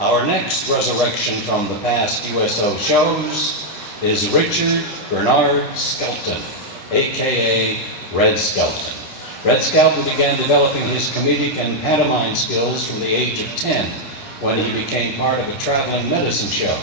Our next resurrection from the past USO shows is Richard Bernard Skelton, aka Red Skelton. Red Skelton began developing his comedic and pantomime skills from the age of 10 when he became part of a traveling medicine show.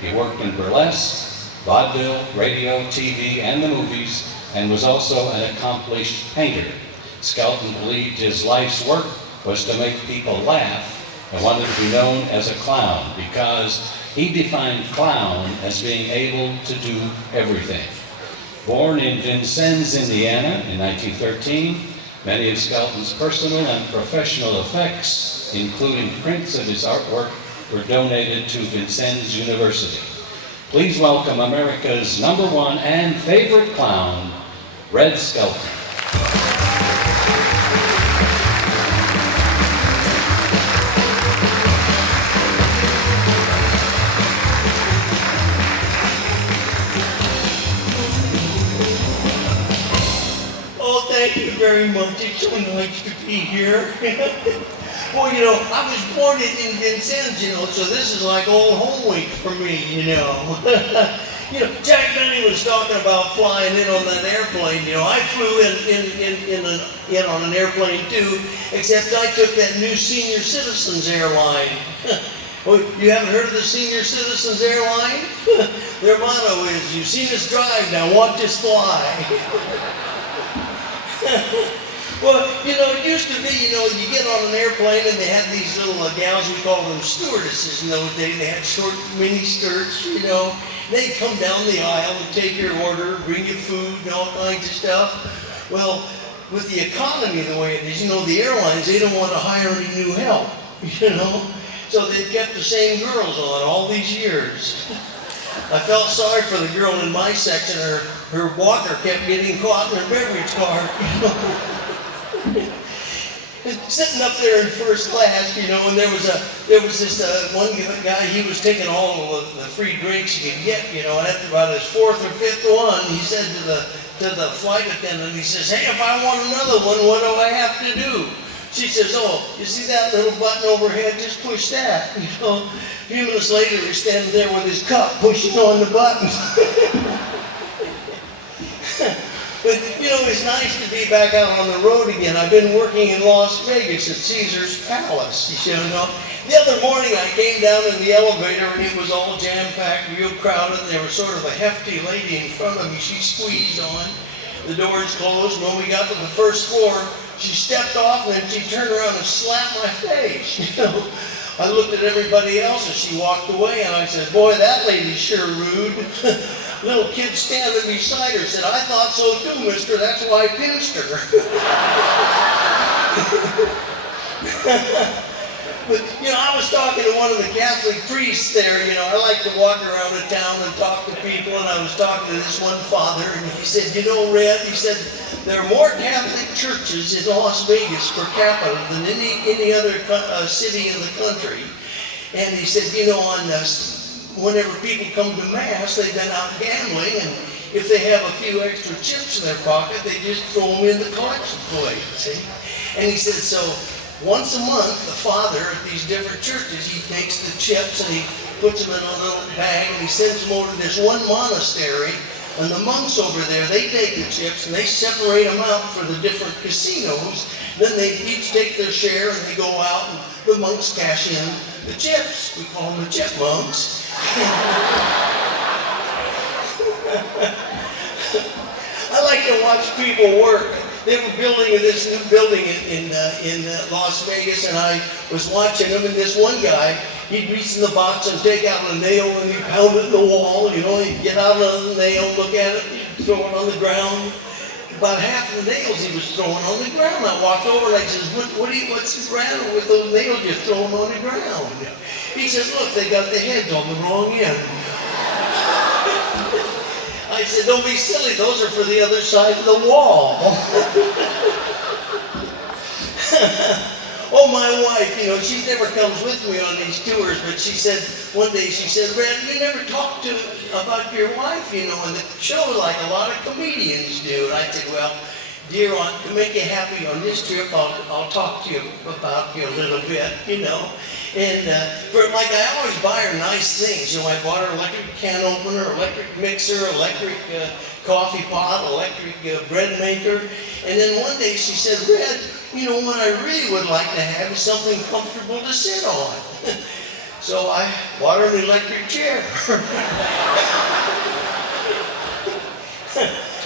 He worked in burlesque, vaudeville, radio, TV, and the movies, and was also an accomplished painter. Skelton believed his life's work was to make people laugh and wanted to be known as a clown because he defined clown as being able to do everything. Born in Vincennes, Indiana in 1913, many of Skelton's personal and professional effects, including prints of his artwork, were donated to Vincennes University. Please welcome America's #1 and favorite clown, Red Skelton. Thank you very much. It's so nice to be here. Well, I was born in Vincennes, so this is like old home week for me, Jack Benny was talking about flying in on that airplane. I flew in on an airplane too, except I took that new senior citizens airline. Oh, you haven't heard of the senior citizens airline? Their motto is, "You've seen us drive, now watch us fly." Well, it used to be, you get on an airplane and they had these little gals, we call them stewardesses in those days. They had short mini skirts, They'd come down the aisle and take your order, bring you food and all kinds of stuff. Well, with the economy the way it is, the airlines, they don't want to hire any new help, So they've kept the same girls on all these years. I felt sorry for the girl in my section. Her walker kept getting caught in her beverage cart, Sitting up there in first class, and there was this one guy. He was taking all of the free drinks he could get, and after about his fourth or fifth one, he said to the flight attendant, he says, "Hey, if I want another one, what do I have to do?" She says, "Oh, you see that little button overhead? Just push that." A few minutes later, he's standing there with his cup pushing on the button. But, it's nice to be back out on the road again. I've been working in Las Vegas at Caesar's Palace, The other morning I came down in the elevator and it was all jam-packed, real crowded. There was sort of a hefty lady in front of me. She squeezed on. The doors closed. When we got to the first floor, she stepped off and then she turned around and slapped my face, I looked at everybody else as she walked away and I said, "Boy, that lady's sure rude." Little kid standing beside her said, "I thought so too, mister. That's why I pinched her." But, I was talking to one of the Catholic priests there. I like to walk around the town and talk to people, and I was talking to this one father, and he said, Red, he said, there are more Catholic churches in Las Vegas per capita than any other city in the country. And he said, whenever people come to Mass, they've been out gambling, and if they have a few extra chips in their pocket, they just throw them in the collection plate, see? And he said, so once a month, the father at these different churches, he takes the chips and he puts them in a little bag and he sends them over to this one monastery. And the monks over there, they take the chips and they separate them out for the different casinos. Then they each take their share and they go out and the monks cash in the chips. We call them the chipmunks. I like to watch people work. They were building this new building in Las Vegas, and I was watching them, and this one guy, he'd reach in the box and take out a nail, and he'd pound it in the wall, he'd get out another nail, look at it, he'd throw it on the ground. About half of the nails he was throwing on the ground. I walked over and I said, what's the matter with those nails you're throwing on the ground? He says, look, they got the heads on the wrong end. I said, don't be silly, those are for the other side of the wall. Oh, my wife, she never comes with me on these tours, but she said, one day she said, Red, you never talked about your wife, in the show like a lot of comedians do. And I said, well, dear, to make you happy on this trip, I'll talk to you about you a little bit, you know. And like I always buy her nice things. You know, I bought her electric can opener, electric mixer, electric coffee pot, electric bread maker. And then one day she said, Red, you know, what I really would like to have is something comfortable to sit on. So I bought her an electric chair.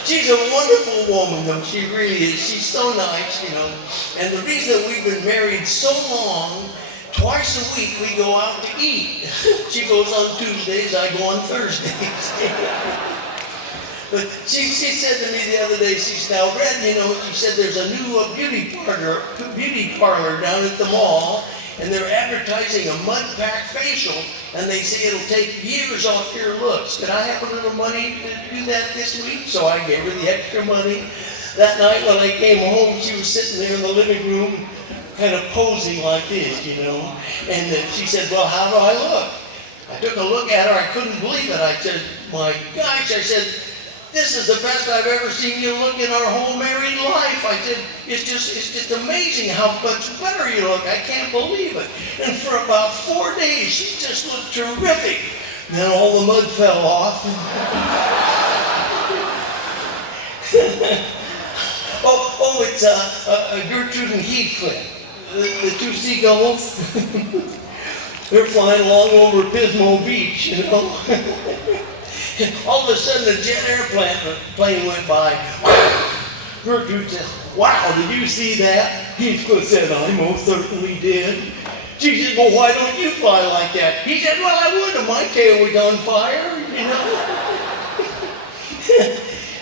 She's a wonderful woman, though. She really is. She's so nice, you know. And the reason we've been married so long, twice a week we go out to eat. She goes on Tuesdays, I go on Thursdays. But she said to me the other day, she said, now, Red, you know, she said there's a new beauty parlor down at the mall, and they're advertising a mud pack facial, and they say it'll take years off your looks. Could I have a little money to do that this week? So I gave her the extra money. That night when I came home, she was sitting there in the living room, kind of posing like this, you know. And she said, well, how do I look? I took a look at her. I couldn't believe it. I said, my gosh, I said, this is the best I've ever seen you look in our whole married life. I said, it's just amazing how much better you look. I can't believe it. And for about 4 days, she just looked terrific. Then all the mud fell off. It's Gertrude and Heathcliff. The two seagulls. They're flying along over Pismo Beach, you know. All of a sudden, a jet airplane went by. Gertrude says, wow, did you see that? Heathcliff said, I most certainly did. She said, well, why don't you fly like that? He said, well, I would if my tail was on fire, you know.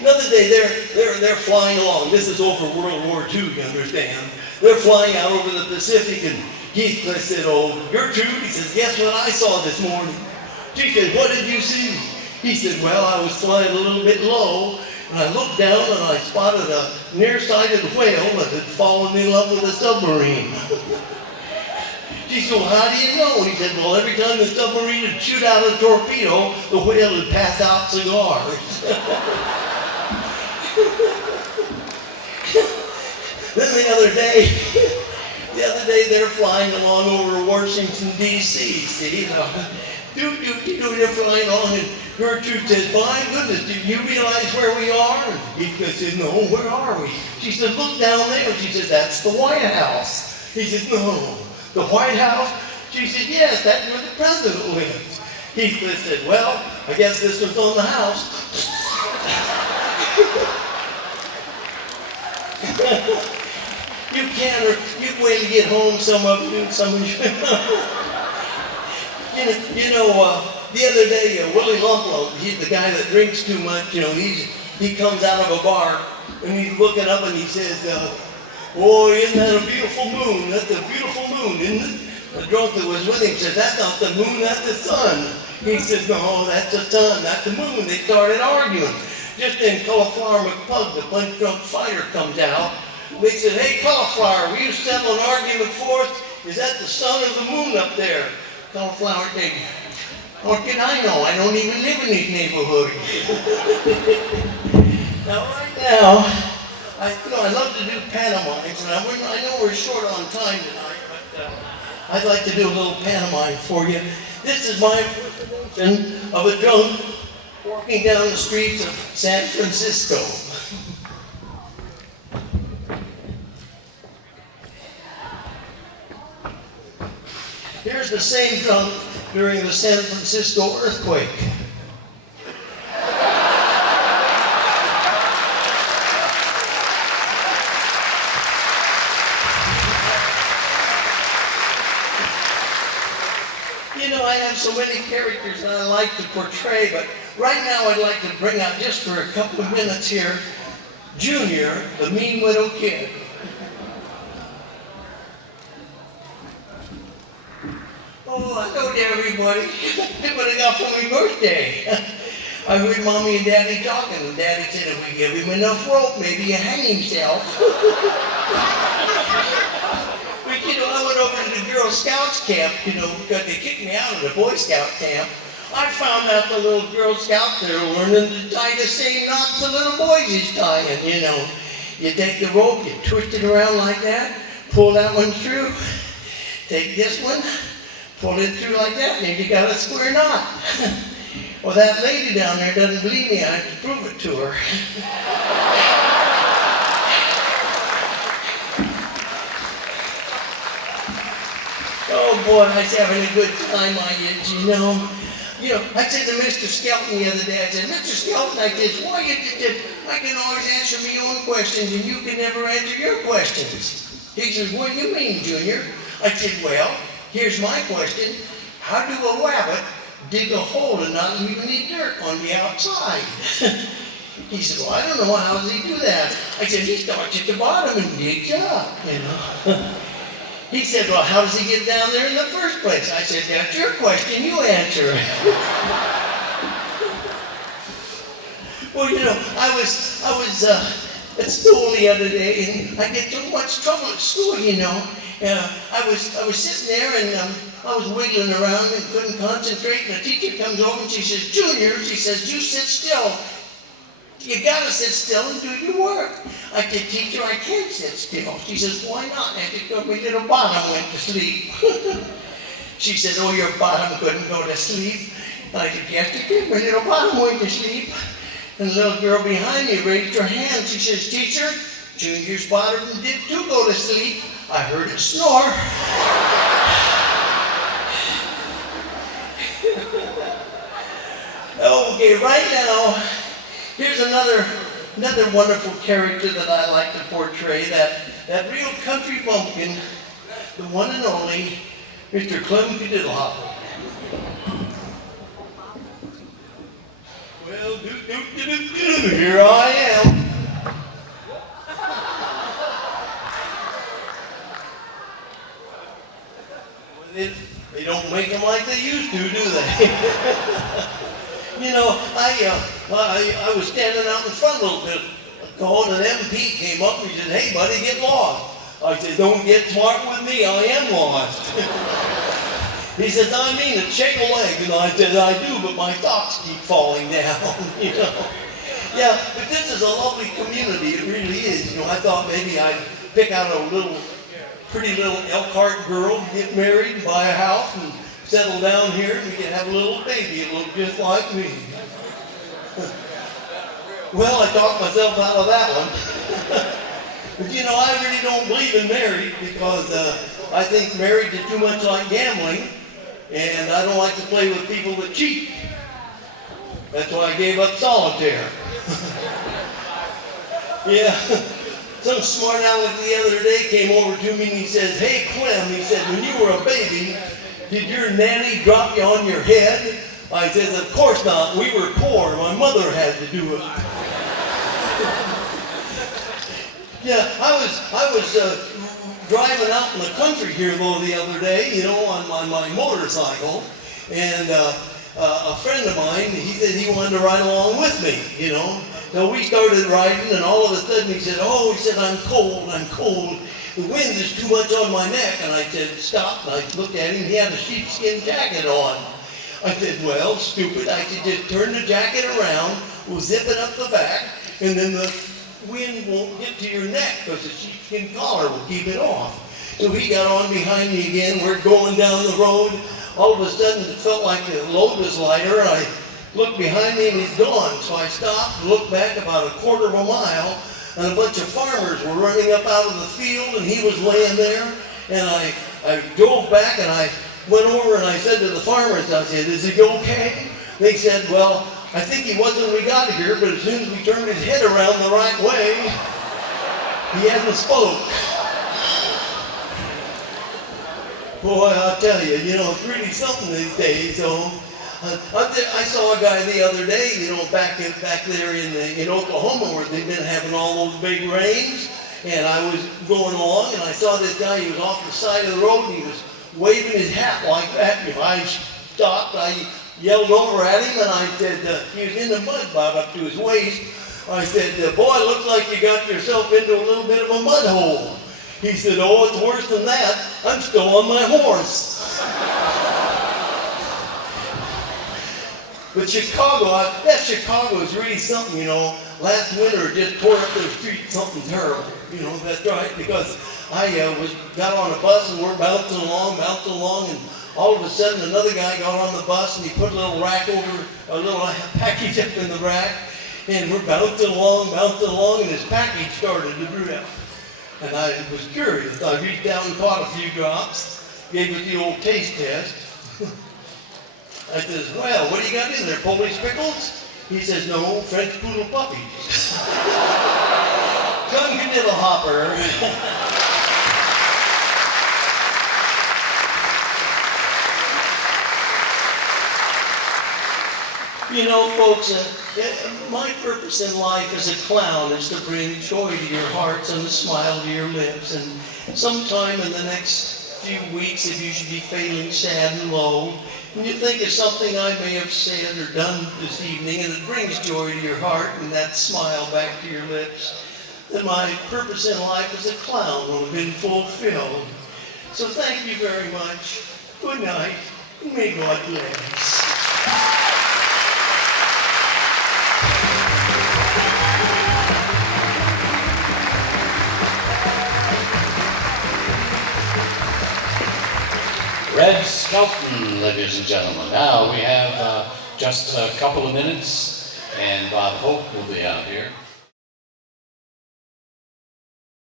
Another day, they're flying along. This is over World War II, you understand. They're flying out over the Pacific, and Heathcliff said, oh, Gertrude, he says, guess what I saw this morning? She said, what did you see? He said, well, I was flying a little bit low, and I looked down and I spotted a nearsighted whale that had fallen in love with a submarine. She said, well, how do you know? He said, well, every time the submarine would shoot out a torpedo, the whale would pass out cigars. Then the other day they're flying along over Washington, D.C., see, they're flying along, and Gertrude said, my goodness, do you realize where we are? And Heathcliff said, no, where are we? She said, look down there. She said, that's the White House. He said, no, the White House? She said, yes, that's where the president lives. Heathcliff said, well, I guess this was on the house. You wait to get home, some of you. The other day, Willie Lumplo, he's the guy that drinks too much, you know, he comes out of a bar, and he's looking up and he says, boy, isn't that a beautiful moon? That's a beautiful moon, isn't it? The drunk that was with him said, that's not the moon, that's the sun. He says, no, that's the sun, that's the moon. They started arguing. Just then, Cauliflower McPug, the punch drunk fighter, comes out. They said, hey, Cauliflower, will you settle an argument for us? Is that the sun or the moon up there? Cauliflower said, what can I know? I don't even live in these neighborhoods. Now, right now, I love to do pantomimes, and I know we're short on time tonight, but I'd like to do a little pantomime for you. This is my impression of a drunk walking down the streets of San Francisco. Here's the same drunk during the San Francisco earthquake. You know, I have so many characters that I like to portray, but right now I'd like to bring out, just for a couple of minutes here, Junior, the mean widow kid. Oh, hello there, everybody. What I got for my birthday? I heard Mommy and Daddy talking, and Daddy said if we give him enough rope, maybe he'll hang himself. But, you know, I went over to the Girl Scouts camp, you know, because they kicked me out of the Boy Scout camp. I found out the little Girl Scouts, they were learning to tie the same knots the little boys is tying, you know. You take the rope, you twist it around like that, pull that one through, take this one, pull it through like that, and you got a square knot. Well, that lady down there doesn't believe me. I have to prove it to her. Oh boy, I was having a good time, I is, you know. You know, I said to Mr. Skelton the other day, I said, Mr. Skelton, I said, why you did I can always answer my own questions and you can never answer your questions. He says, what do you mean, Junior? I said, well, here's my question. How do a rabbit dig a hole and not leave any dirt on the outside? He said, well, I don't know, how does he do that? I said, he starts at the bottom and digs up, you know. He said, well, how does he get down there in the first place? I said, that's your question, you answer it. Well, you know, I was at school the other day, and I get so much trouble at school, you know. I was sitting there, and I was wiggling around and couldn't concentrate, and the teacher comes over and she says, Junior, she says, you sit still. You gotta sit still and do your work. I said, teacher, I can't sit still. She says, why not? I said, because my little bottom went to sleep. She says, oh, your bottom couldn't go to sleep. And I said, yes, it did. My little bottom went to sleep. And the little girl behind me raised her hand. She says, teacher, Junior's bottom did too go to sleep. I heard it snore. Okay, right now, here's another wonderful character that I like to portray, that real country bumpkin, the one and only Mr. Clem Cadiddlehopper. Well, here I am. They don't make them like they used to, do they? You know, I was standing out in front a little bit ago, and an MP came up and he said, hey, buddy, get lost. I said, don't get smart with me, I am lost. He says, I mean to shake a leg. And I said, I do, but my socks keep falling down, you know. Yeah, but this is a lovely community, it really is. You know, I thought maybe I'd pick out a pretty little Elkhart girl, get married, buy a house, and settle down here, and we can have a little baby. It look just like me. Well, I talked myself out of that one. But you know, I really don't believe in marriage because I think marriage is too much like gambling, and I don't like to play with people that cheat. That's why I gave up solitaire. Yeah. Some smart aleck the other day came over to me and he says, hey, Clem, he said, when you were a baby, did your nanny drop you on your head? I said, of course not. We were poor. My mother had to do it. Yeah, I was driving out in the country here, though, the other day, you know, on my motorcycle. And a friend of mine, he said he wanted to ride along with me, you know. So we started riding, and all of a sudden he said, oh, he said, I'm cold. The wind is too much on my neck. And I said, stop. And I looked at him. He had a sheepskin jacket on. I said, well, stupid. I said, just turn the jacket around. We'll zip it up the back. And then the wind won't get to your neck because the sheepskin collar will keep it off. So he got on behind me again. We're going down the road. All of a sudden, it felt like the load was lighter. I looked behind me and he's gone. So I stopped, looked back about a quarter of a mile, and a bunch of farmers were running up out of the field, and he was laying there. And I drove back, and I went over and I said to the farmers, I said, is he okay? They said, well, I think he was when we got here, but as soon as we turned his head around the right way, he hasn't spoke. Boy, I'll tell you, you know, it's really something these days. So I saw a guy the other day, you know, back there in Oklahoma where they've been having all those big rains. And I was going along and I saw this guy, he was off the side of the road and he was waving his hat like that. And I stopped, I yelled over at him and I said, he was in the mud about up to his waist. I said, boy, looks like you got yourself into a little bit of a mud hole. He said, oh, it's worse than that. I'm still on my horse. But Chicago, Chicago is really something, you know. Last winter it just tore up their streets, something terrible. You know, that's right, because I got on a bus and we're bouncing along, and all of a sudden another guy got on the bus and he put a little rack over, a little package up in the rack, and we're bouncing along, and his package started to drip. And I was curious. I reached down and caught a few drops, gave it the old taste test. I says, well, what do you got in there, Polish pickles? He says, no, French poodle puppies. Come cadiddle hopper. You know, folks, my purpose in life as a clown is to bring joy to your hearts and a smile to your lips. And sometime in the next few weeks, if you should be feeling sad and low, and you think of something I may have said or done this evening, and it brings joy to your heart and that smile back to your lips, then my purpose in life as a clown will have been fulfilled. So thank you very much. Good night, and may God bless. Red Skelton, ladies and gentlemen. Now we have just a couple of minutes, and Bob Hope will be out here.